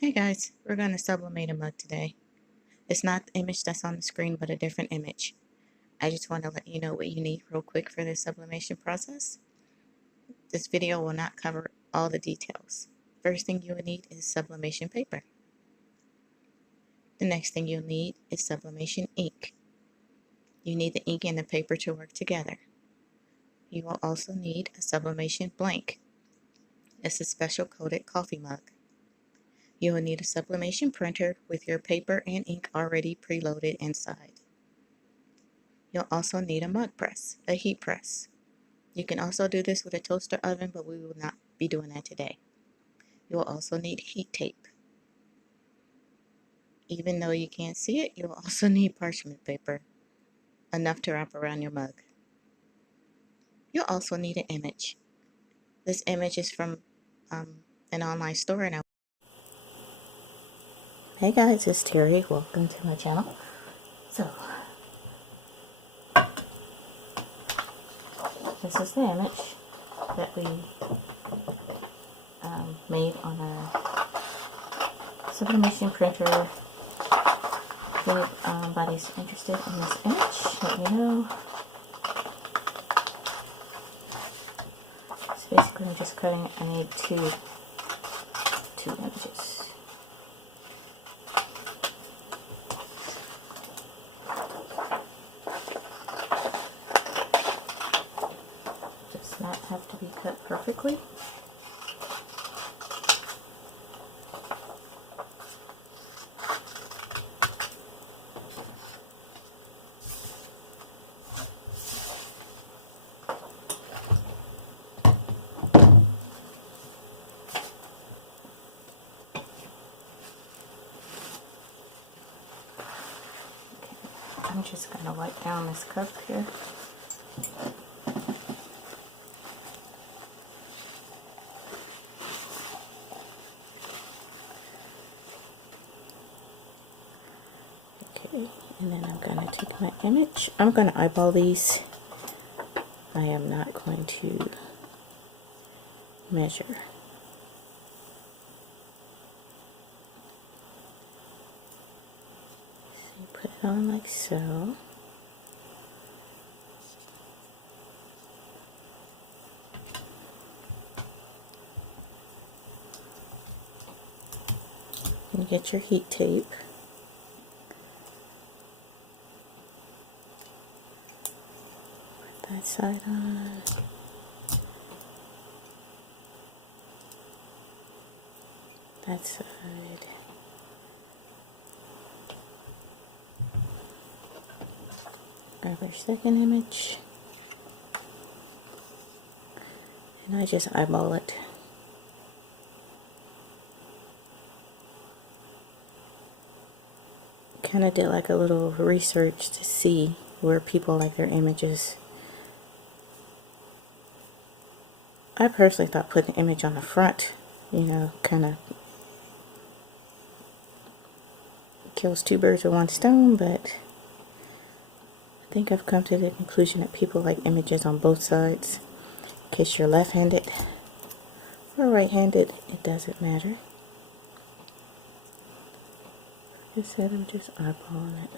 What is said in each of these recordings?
Hey guys, we're going to sublimate a mug today. It's not the image that's on the screen, but a different image. I just want to let you know what you need real quick for this sublimation process. This video will not cover all the details. First thing you will need is sublimation paper. The next thing you'll need is sublimation ink. You need the ink and the paper to work together. You will also need a sublimation blank. It's a special coated coffee mug. You will need a sublimation printer with your paper and ink already preloaded inside. You'll also need a mug press, a heat press. You can also do this with a toaster oven, but we will not be doing that today. You will also need heat tape. Even though you can't see it, you'll also need parchment paper, enough to wrap around your mug. You'll also need an image. This image is from an online store. Hey guys, it's Terry. Welcome to my channel. So, this is the image that we made on our sublimation printer. If anybody's interested in this image, let me know. So basically I'm just cutting it. I need two images. Does not have to be cut perfectly. I'm just going to wipe down this cup here. Okay, and then I'm going to take my image. I'm going to eyeball these. I am not going to measure. So you put it on like so. You get your heat tape. Put that side on. That side. Grab our second image. And I just eyeball it. Kind of did like a little research to see where people like their images. I personally thought putting an image on the front, you know, kind of kills two birds with one stone, but I think I've come to the conclusion that people like images on both sides. In case you're left-handed or right-handed, it doesn't matter. Like I said, I'm just eyeballing it.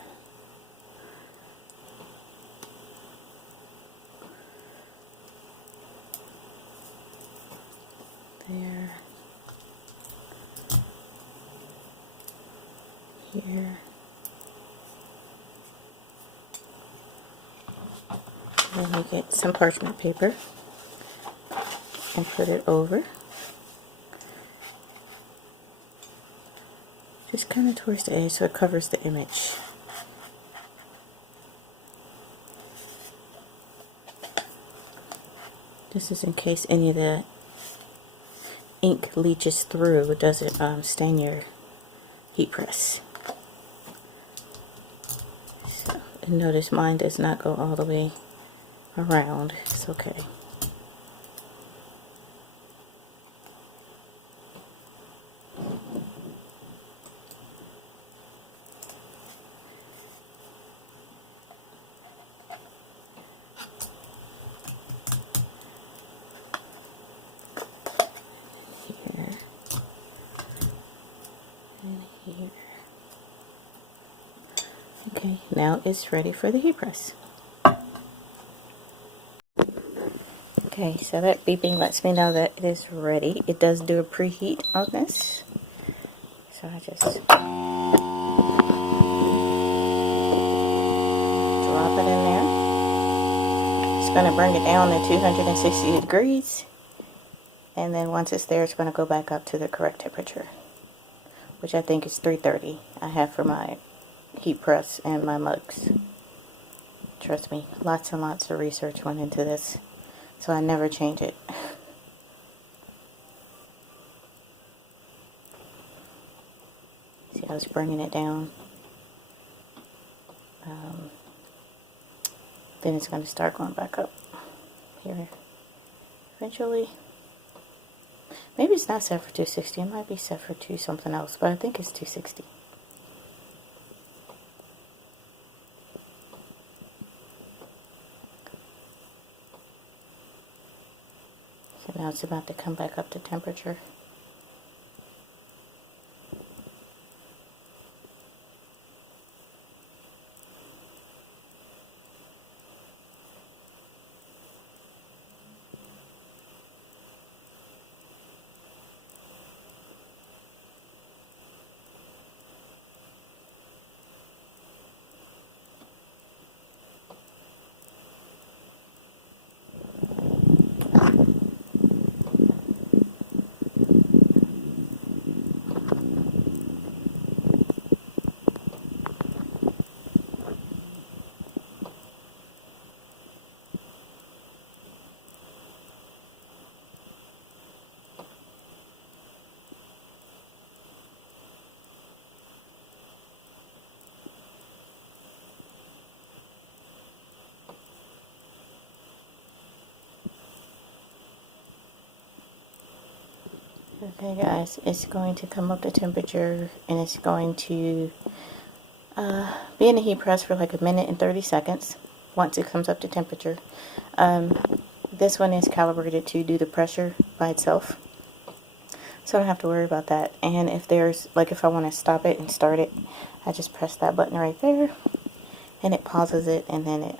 There. Here. Then we get some parchment paper and put it over. Just kind of towards the edge so it covers the image. This is in case any of the ink leaches through. It doesn't stain your heat press. So, and notice mine does not go all the way around. It's okay. here. Okay, now it's ready for the heat press. Okay, so that beeping lets me know that it is ready. It does do a preheat on this. So I just drop it in there. It's going to bring it down to 260 degrees. And then once it's there, it's going to go back up to the correct temperature, which I think is 330 I have for my heat press and my mugs. Trust me, lots and lots of research went into this, so I never change it. See, I was bringing it down. Then it's going to start going back up here eventually. Maybe it's not set for 260. It might be set for 2 something else, but I think it's 260. So now it's about to come back up to temperature. Okay guys, it's going to come up to temperature and it's going to be in the heat press for like 1 minute and 30 seconds once it comes up to temperature. This one is calibrated to do the pressure by itself, so I don't have to worry about that. And if there's, like if I want to stop it and start it, I just press that button right there and it pauses it, and then it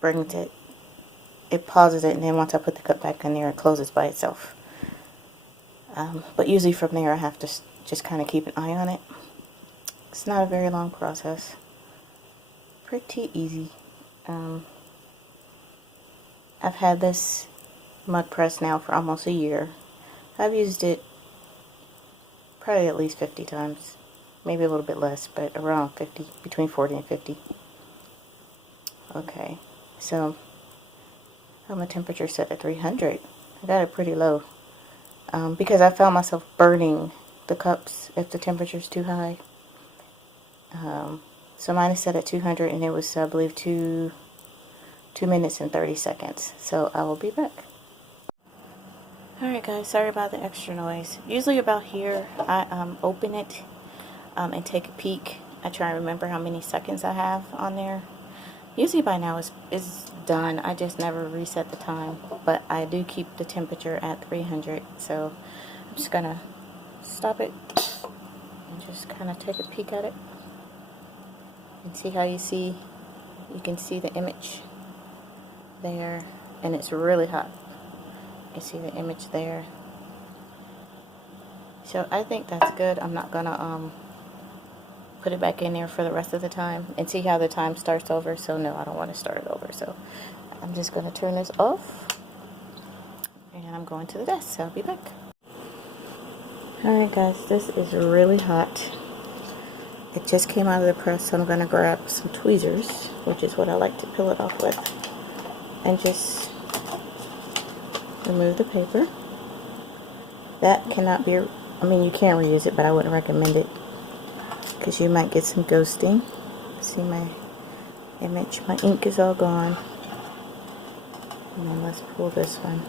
brings it, it pauses it, and then once I put the cup back in there, it closes by itself. But usually from there I have to just kind of keep an eye on it. It's not a very long process. Pretty easy. I've had this mug press now for almost a year. I've used it probably at least 50 times. Maybe a little bit less, but around 50, between 40 and 50. Okay, so I have my temperature set at 300. I got it pretty low. Because I found myself burning the cups if the temperature is too high. So mine is set at 200 and it was, I believe, 2 minutes and 30 seconds. So I will be back. Alright guys, sorry about the extra noise. Usually about here, I open it and take a peek. I try to remember how many seconds I have on there. Usually by now it's done. I just never reset the time, but I do keep the temperature at 300. So I'm just gonna stop it and just kind of take a peek at it and see how you can see the image there, and it's really hot. You see the image there. So I think that's good. I'm not gonna put it back in there for the rest of the time and see how the time starts over. So no, I don't want to start it over. So I'm just going to turn this off and I'm going to the desk. So I'll be back. Alright guys, this is really hot. It just came out of the press, so I'm going to grab some tweezers, which is what I like to peel it off with, and just remove the paper. That cannot be, I mean, you can reuse it, but I wouldn't recommend it because you might get some ghosting. See my image, my ink is all gone. And then let's pull this one.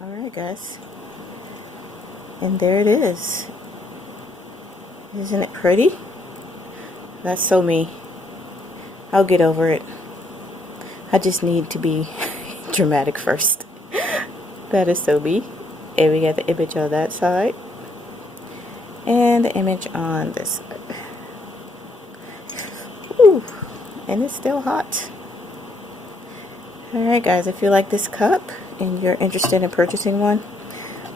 Alright guys, and there it is. Isn't it pretty? That's so me. I'll get over it. I just need to be dramatic first. That is so me. And we got the image on that side. And the image on this side. Ooh, and it's still hot. Alright guys, if you like this cup and you're interested in purchasing one,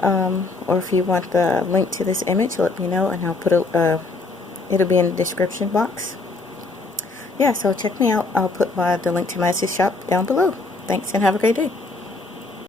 or if you want the link to this image, let me know and I'll put it'll be in the description box. Yeah, so check me out. I'll put the link to my Etsy shop down below. Thanks and have a great day.